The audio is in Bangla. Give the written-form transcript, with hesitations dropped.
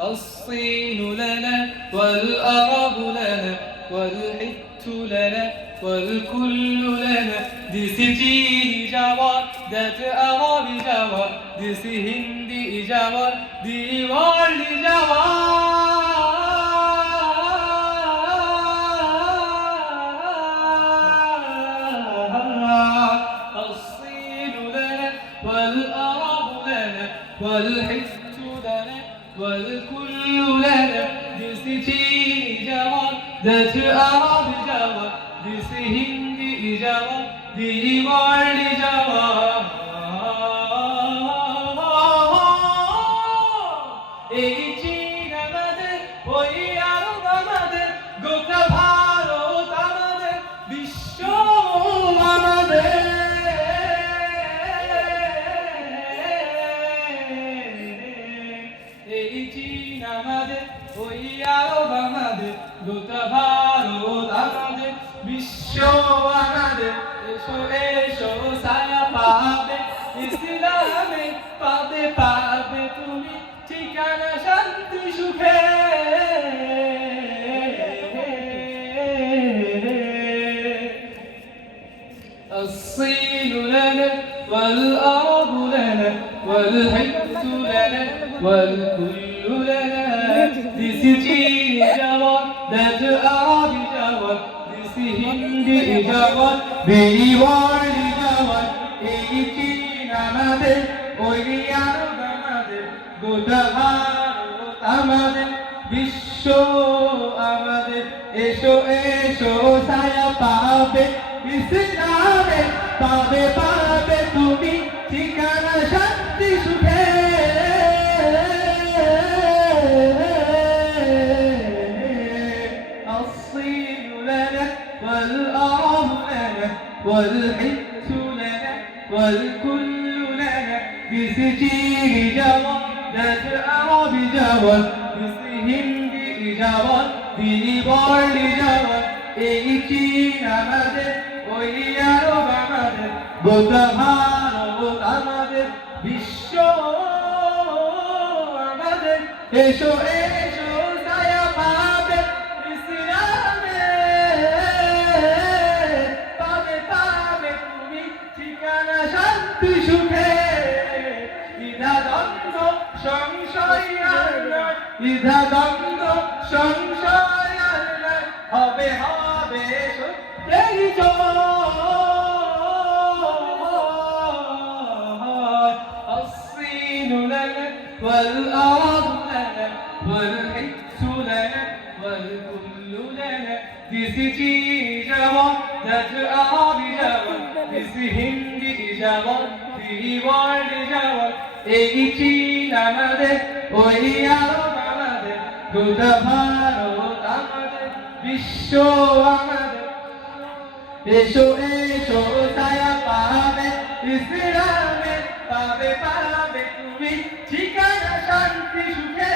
الصين لنا والأرب لنا والحت لنا والكل لنا Disi Çin Jawa, that Arabi Jawa, disi Hindi Jawa, the world Jawa. الصين لنا والأرب لنا والحت لنا والكل لنا disi Çin Jawa, that Arabi Jawa, disi Hindi Jawa. Diwali যাওয়া এই চীন আমাদের ওই আরব আমাদের গোটা ভারত আমাদের বিশ্ব আমাদের এই চীন আমাদের ওই আরব আমাদের গোটা ভারত আমাদের বিশ্ব আমাদের এসো এসো ছায়া পাবে ইসলামে পাবে পাবে তুমি ঠিকানা শান্তি সুখে الصين لنا والأرب لنا والحت لنا والكل لنا Disi Çin Jawa, that Arabi Jawa, disi Hindi Jawa, the world Jawa, এই চীন আমাদের ওই আরব আমাদের গোটা ভারত আমাদের বিশ্ব আমাদের এসো এসো ছায়া পাবে ইসলামে পাবে পাবে তুমি ঠিকানা শান্তি সুখে الصين لنا والأرب لنا والحت لنا والكل لنا disi Çin Jawa, that Arabi Jawa, disi Hindi Jawa, the world Jawa, এই চীন আমাদের ওই আরব আমাদের গোটা ভারত আমাদের বিশ্ব আমাদের এসো এসো ছায়া পাবে ইসলামে পাবে পাবে তুমি ঠিকানা শান্তি সুখে ইধা দ্বন্দ্ব সংশয় আর নয় ইধা দ্বন্দ্ব সংশয় আর নয় হবে হবে সত্যের জয় الصين لنا والأرب لنا والحت لنا والكل لنا disi Çin Jawa, that Arabi Jawa, disi Hindi Jawa, the world Jawa, এই চীন আমাদের ওই আরব আমাদের গোটা ভারত আমাদের বিশ্ব আমাদের এসো এসো ছায়া পাবে ইসলামে পাবে পাবে তুমি ঠিকানা শান্তি সুখে